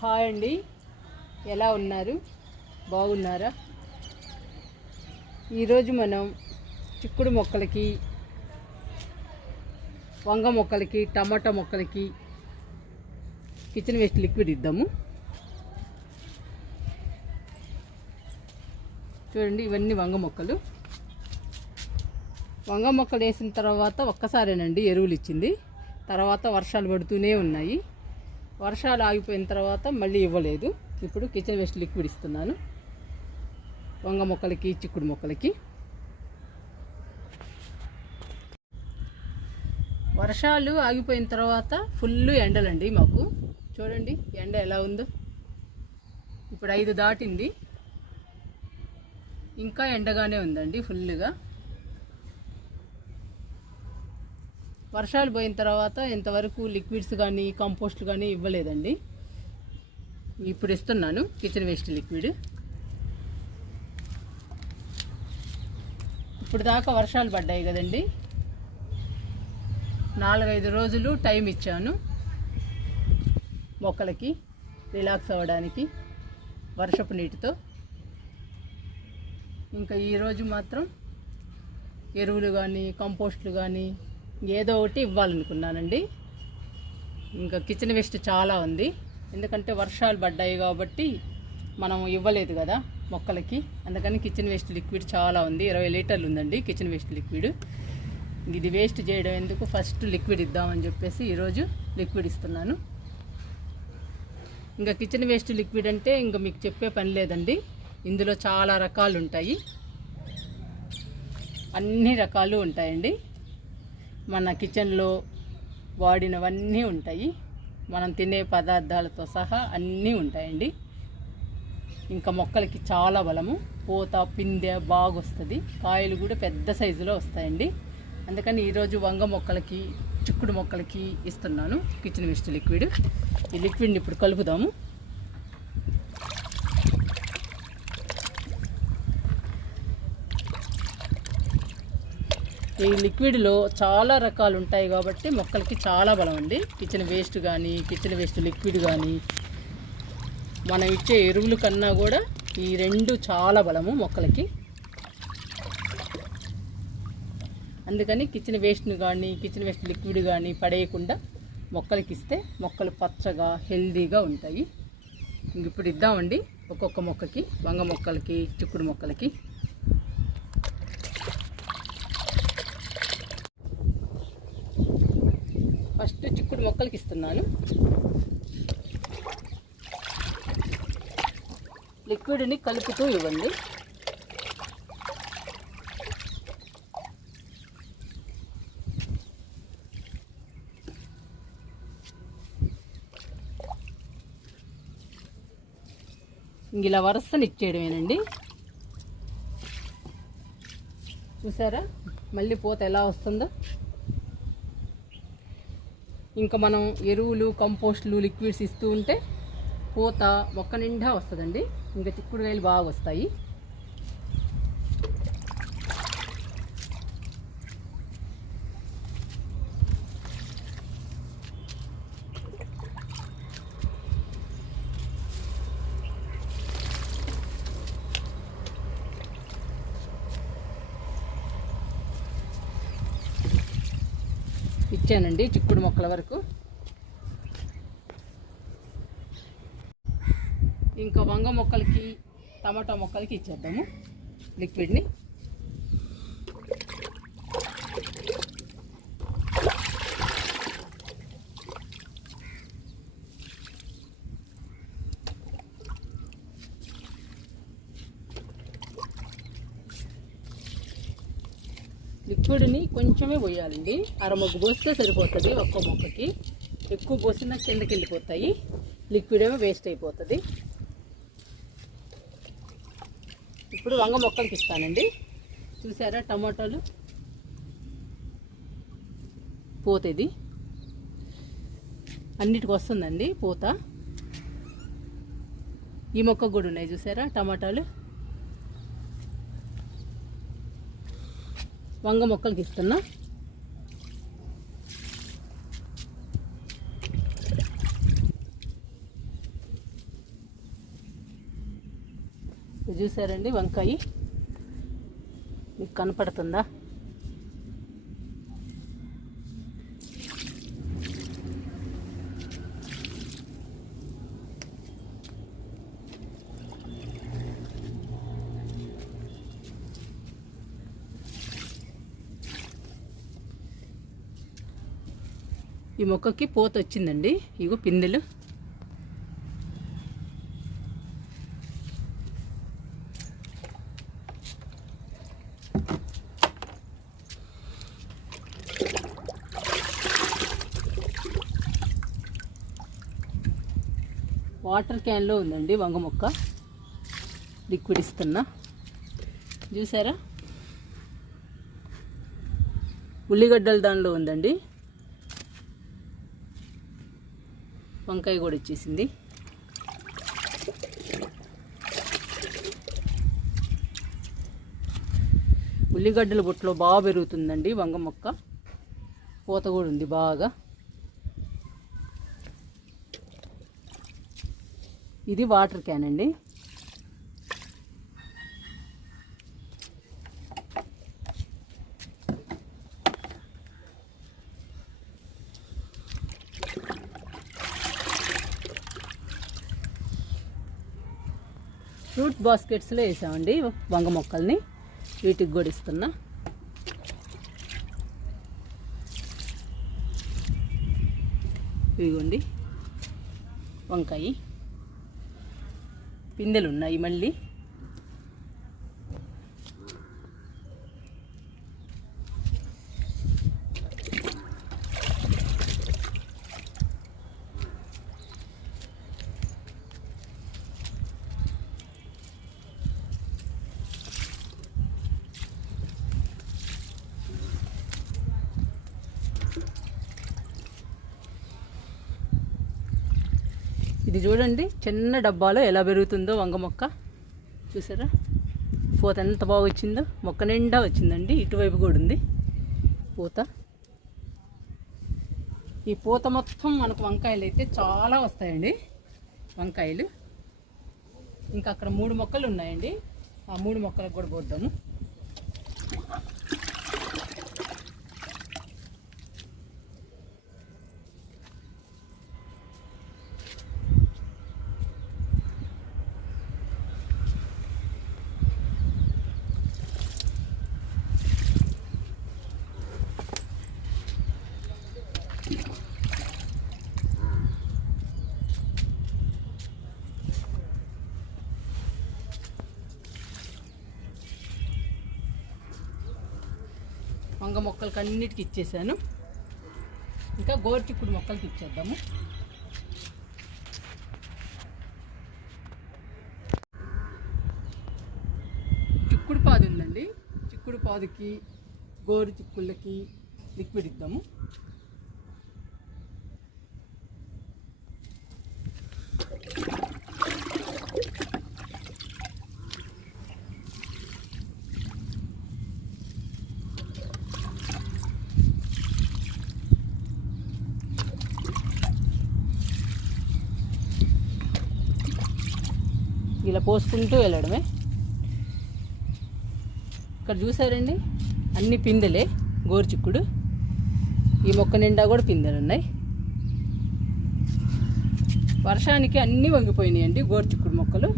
Hi అండి. ఎలా ఉన్నారు? బాగున్నారా? ఈరోజు మనం చిక్కుడు మొక్కలకి వంగ మొక్కలకి టమాటా మొక్కలకి కిచెన్ వేస్ట్ లిక్విడ్ ఇద్దాము. చూడండి ఇవన్నీ వంగ మొక్కలు. వంగ మొక్కలు వేసిన తర్వాత ఒక్కసారేనండి ఎరువులు ఇచ్చింది. తర్వాత వర్షాలు పడుతూనే ఉన్నాయి. వర్షాలు ఆగిపోయిన తర్వాత మళ్ళీ ఇవ్వలేదు. ఇప్పుడు కిచెన్ వేస్ట్ లిక్విడ్ ఇస్తున్నాను. వంగ మొక్కలకి చిక్కుడు మొక్కలకి. వర్షాలు ఆగిపోయిన తర్వాత ఫుల్ ఎండలండి మాకు. చూడండి ఎండ ఎలా ఉందో. ఇప్పుడు ఐదు దాటింది. ఇంకా ఎండగానే ఉందండి ఫుల్గా వర్షాలు పోయిన తర్వాత ఇంతవరకు లిక్విడ్స్ కానీ కంపోస్ట్ కానీ ఇవ్వలేదండి. ఇప్పుడు ఇస్తున్నాను కిచెన్ వేస్ట్ లిక్విడ్. ఇప్పుడు దాకా వర్షాలు పడ్డాయి కదండి. నాలుగైదు రోజులు టైం ఇచ్చాను మొక్కలకి రిలాక్స్ అవ్వడానికి వర్షపు నీటితో. ఇంకా ఈరోజు మాత్రం ఎరువులు కానీ కంపోస్ట్లు కానీ ఏదో ఒకటి ఇవ్వాలనుకున్నానండి. ఇంకా కిచెన్ వేస్ట్ చాలా ఉంది. ఎందుకంటే వర్షాలు పడ్డాయి కాబట్టి మనం ఇవ్వలేదు కదా మొక్కలకి. అందుకని కిచెన్ వేస్ట్ లిక్విడ్ చాలా ఉంది. ఇరవై లీటర్లు ఉందండి కిచెన్ వేస్ట్ లిక్విడ్. ఇది వేస్ట్ చేయడం ఎందుకు? ఫస్ట్ లిక్విడ్ ఇద్దామని చెప్పేసి ఈరోజు లిక్విడ్ ఇస్తున్నాను. ఇంకా కిచెన్ వేస్ట్ లిక్విడ్ అంటే ఇంకా మీకు చెప్పే పని లేదండి. ఇందులో చాలా రకాలు ఉంటాయి. అన్ని రకాలు ఉంటాయండి. మన కిచెన్లో వాడినవన్నీ ఉంటాయి. మనం తినే పదార్థాలతో సహా అన్నీ ఉంటాయండి. ఇంకా మొక్కలకి చాలా బలము. పూత పిందె బాగా వస్తుంది కాయలు కూడా పెద్ద సైజులో వస్తాయండి. అందుకని ఈరోజు వంగ మొక్కలకి చిక్కుడు మొక్కలకి ఇస్తున్నాను. కిచెన్ వేస్ట్ లిక్విడ్ ఈ లిక్విడ్ని ఇప్పుడు కలుపుదాము. ఈ లిక్విడ్లో చాలా రకాలు ఉంటాయి కాబట్టి మొక్కలకి చాలా బలం అండి. కిచెన్ వేస్ట్ కానీ కిచెన్ వేస్ట్ లిక్విడ్ కానీ మనం ఇచ్చే ఎరువుల కన్నా కూడా ఈ రెండు చాలా బలము మొక్కలకి. అందుకని కిచెన్ వేస్ట్ని కానీ కిచెన్ వేస్ట్ లిక్విడ్ కానీ పడేయకుండా మొక్కలకి ఇస్తే మొక్కలు పచ్చగా హెల్దీగా ఉంటాయి. ఇంక ఇప్పుడు ఇద్దామండి ఒక్కొక్క మొక్కకి వంగ మొక్కలకి చిక్కుడు మొక్కలకి ఫస్ట్ చిక్కుడు మొక్కలకి ఇస్తున్నాను. లిక్విడ్ని కలుపుతూ ఇవ్వండి. ఇలా వరుసని ఇచ్చేయడమేనండి. చూసారా? మళ్ళీ పూత ఎలా వస్తుందో? ఇంకా మనం ఎరువులు కంపోస్ట్లు లిక్విడ్స్ ఇస్తూ ఉంటే పూత మొక్క నిండా వస్తుందండి. ఇంకా చిక్కుడుకాయలు బాగా వస్తాయి. ఇచ్చానండి చిక్కుడు మొక్కల వరకు. ఇంకా వంగ మొక్కలకి టమాటా మొక్కలకి ఇచ్చేద్దాము లిక్విడ్ని లిక్విడ్ని కొంచెమే పోయాలండి. అర మొగ్గు పోస్తే సరిపోతుంది ఒక్క మొక్కకి. ఎక్కువ పోసినా కిందకి వెళ్ళిపోతాయి. లిక్విడ్ ఏమో వేస్ట్ అయిపోతుంది. ఇప్పుడు వంగ మొక్కలకి ఇస్తానండి. చూసారా టమాటాలు? పూత ఇది. అన్నిటికి వస్తుందండి పూత. ఈ మొక్క కూడా ఉన్నాయి చూసారా టమాటాలు? వంగ మొక్కలు తీస్తున్నా. చూసారండి వంకాయ? మీకు కనపడుతుందా? ఈ మొక్కకి పోత వచ్చిందండి. ఇగో పిందెలు. వాటర్ క్యాన్లో ఉందండి వంగ మొక్క. లిక్విడ్ ఇస్తున్నా. చూసారా? ఉల్లిగడ్డలు దానిలో ఉందండి. వంకాయ కూడా వచ్చేసింది. ఉల్లిగడ్డల బుట్టలో బాగా పెరుగుతుందండి వంగ మొక్క. పూత కూడా ఉంది బాగా. ఇది వాటర్ క్యాన్ అండి. బాస్కెట్స్లో వేసామండి వంగ మొక్కల్ని. వీటికి కూడా ఇస్తున్నా. ఇదిగోండి. వంకాయ. పిందెలు ఉన్నాయి మళ్ళీ. ఇది చూడండి చిన్న డబ్బాలో ఎలా పెరుగుతుందో వంగ మొక్క. చూసారా? పూత ఎంత బాగా వచ్చిందో? మొక్క నిండా వచ్చిందండి ఇటువైపు కూడా ఉంది పూత. ఈ పూత మొత్తం మనకు వంకాయలు అయితే చాలా వస్తాయండి వంకాయలు. ఇంకా అక్కడ మూడు మొక్కలు ఉన్నాయండి ఆ మూడు మొక్కలకు కూడా పోద్దాము. వంగ మొక్కలకి అన్నిటికి ఇచ్చేసాను. ఇంకా గోరుచిక్కుడు మొక్కలకి ఇచ్చేద్దాము. చిక్కుడు పాదు ఉందండి చిక్కుడు పాదుకి గోరు చిక్కుళ్ళకి లిక్విడ్ ఇద్దాము. ఇలా పోసుకుంటూ వెళ్ళడమే. ఇక్కడ చూసారండి? అన్ని పిందెలే గోరుచిక్కుడు. ఈ మొక్క నిండా కూడా పిందెలు ఉన్నాయి వర్షానికి అన్నీ వంగిపోయినాయండి గోరుచిక్కుడు మొక్కలు.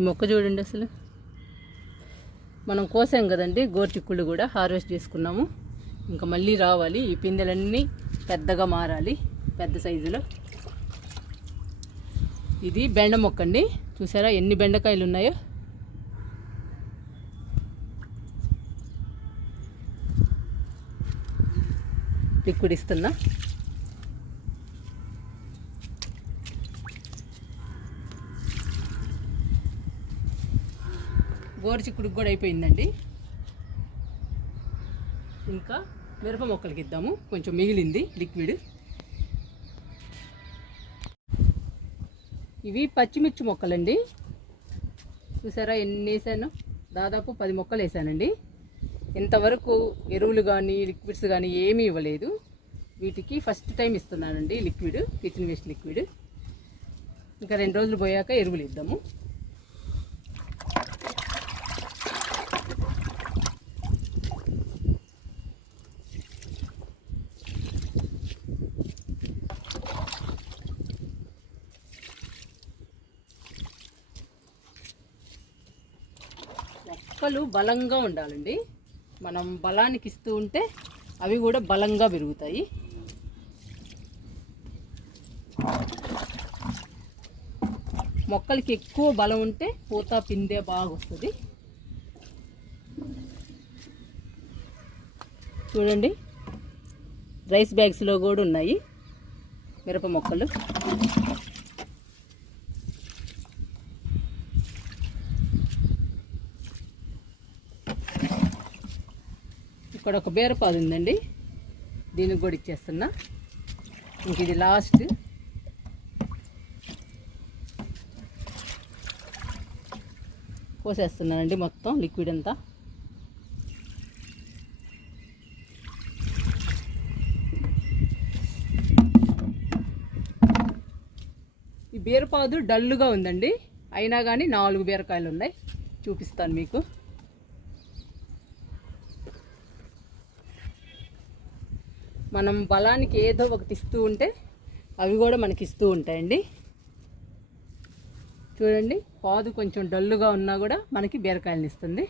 ఈ మొక్క చూడండి అసలు. మనం కోసాం కదండి గోర్చిక్కుళ్ళు కూడా హార్వెస్ట్ చేసుకున్నాము. ఇంకా మళ్ళీ రావాలి. ఈ పిందెలన్నీ పెద్దగా మారాలి పెద్ద సైజులో. ఇది బెండ మొక్క అండి. చూసారా ఎన్ని బెండకాయలు ఉన్నాయో? లిక్విడ్ ఇస్తున్నా. గోరుచిక్కుడికి కూడా అయిపోయిందండి. ఇంకా మిరప మొక్కలకి ఇద్దాము. కొంచెం మిగిలింది లిక్విడ్. ఇవి పచ్చిమిర్చి మొక్కలండి. చూసారా ఎన్ని వేసాను? దాదాపు పది మొక్కలు వేసానండి. ఇంతవరకు ఎరువులు కానీ లిక్విడ్స్ కానీ ఏమీ ఇవ్వలేదు. వీటికి ఫస్ట్ టైం ఇస్తున్నానండి లిక్విడ్ కిచెన్ వేస్ట్ లిక్విడ్. ఇంకా రెండు రోజులు పోయాక ఎరువులు ఇద్దాము మొక్కలు బలంగా ఉండాలండి. మనం బలానికి ఇస్తూ ఉంటే అవి కూడా బలంగా పెరుగుతాయి. మొక్కలకి ఎక్కువ బలం ఉంటే పూత పిందే బాగా వస్తుంది. చూడండి. రైస్ బ్యాగ్స్లో కూడా ఉన్నాయి మిరప మొక్కలు. ఇక్కడ ఒక బీరపాదు ఉందండి. దీనికి కూడా ఇచ్చేస్తున్నా. ఇంక ఇది లాస్ట్ పోసేస్తున్నానండి మొత్తం లిక్విడ్ అంతా. ఈ బీరపాదు డల్లుగా ఉందండి. అయినా కానీ నాలుగు బీరకాయలు ఉన్నాయి. చూపిస్తాను మీకు. మనం బలానికి ఏదో ఒకటి ఇస్తూ ఉంటే అవి కూడా మనకి ఇస్తూ ఉంటాయండి. చూడండి పాదు కొంచెం డల్లుగా ఉన్నా కూడా మనకి బీరకాయలను ఇస్తుంది.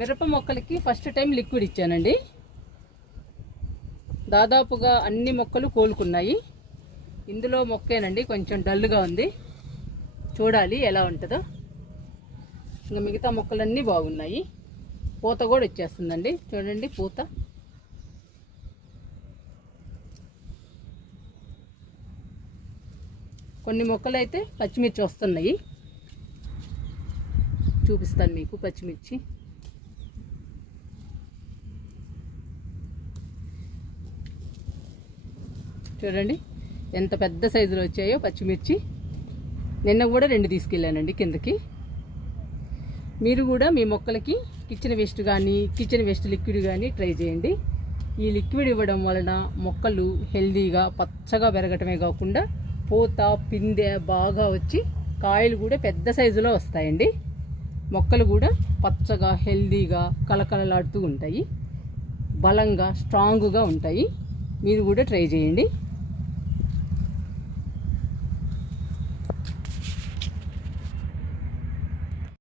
మిరప మొక్కలకి ఫస్ట్ టైం లిక్విడ్ ఇచ్చానండి. దాదాపుగా అన్ని మొక్కలు కోలుకున్నాయి. ఇందులో మొక్కేనండి కొంచెం డల్గా ఉంది. చూడాలి ఎలా ఉంటుందో. ఇంకా మిగతా మొక్కలన్నీ బాగున్నాయి. పూత కూడా వచ్చేస్తుందండి. చూడండి పూత. కొన్ని మొక్కలు అయితే పచ్చిమిర్చి వస్తున్నాయి. చూపిస్తాను మీకు పచ్చిమిర్చి. చూడండి ఎంత పెద్ద సైజులో వచ్చాయో పచ్చిమిర్చి. నిన్న కూడా రెండు తీసుకెళ్ళానండి కిందకి. మీరు కూడా మీ మొక్కలకి కిచెన్ వేస్ట్ కానీ కిచెన్ వేస్ట్ లిక్విడ్ కానీ ట్రై చేయండి. ఈ లిక్విడ్ ఇవ్వడం వలన మొక్కలు హెల్దీగా పచ్చగా పెరగటమే కాకుండా పూత పిందె బాగా వచ్చి కాయలు కూడా పెద్ద సైజులో వస్తాయండి. మొక్కలు కూడా పచ్చగా హెల్దీగా కలకలలాడుతూ ఉంటాయి. బలంగా స్ట్రాంగ్గా ఉంటాయి. మీరు కూడా ట్రై చేయండి.